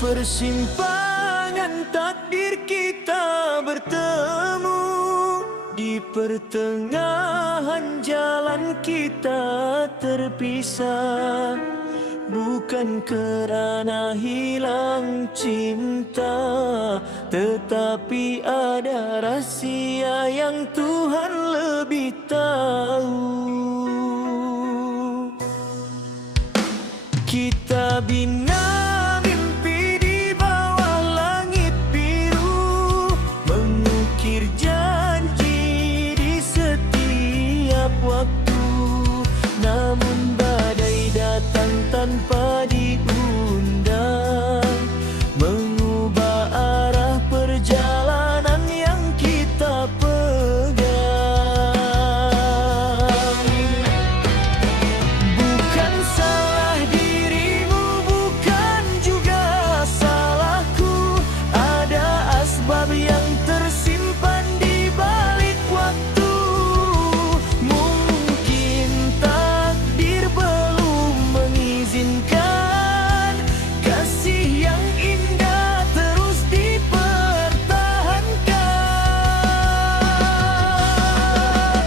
persimpangan takdir kita bertemu, di pertengahan jalan kita terpisah. Bukan kerana hilang cinta, tetapi ada rahsia yang Tuhan lebih tahu. Kita bina mimpi di bawah langit biru, mengukir janji di setiap waktu. Namun badai datang tanpa diundang, mengubah arah perjalanan yang kita pegang. Bukan salah dirimu, bukan juga salahku, ada asbab yang tersimpan di balik waktu. Mungkin takdir belum mengizinkan kasih yang indah terus dipertahankan.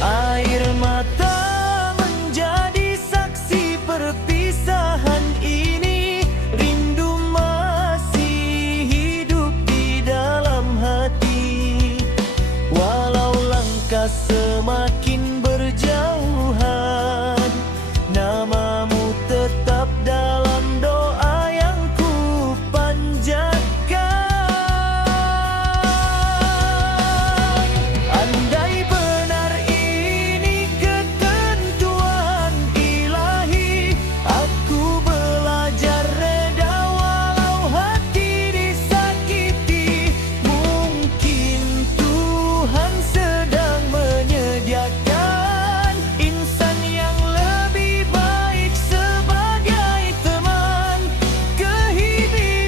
Air mata menjadi saksi perpisahan ini, rindu masih hidup di dalam hati. Walau langkah semakin berjauhan, namamu tetap dalam doa yang ku panjatkan. Andai benar ini ketentuan ilahi, aku belajar reda walau hati disakiti. Mungkin Tuhan sedang menyediakan insan yang lebih baik sebagai teman kehidupan.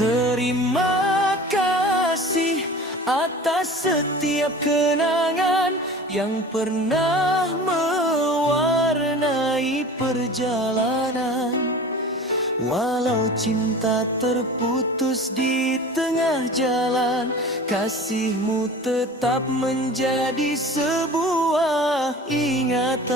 Terima kasih atas setiap kenangan yang pernah mewarnai perjalanan. Walau cinta terputus di tengah jalan, kasihmu tetap menjadi sebuah ingatan.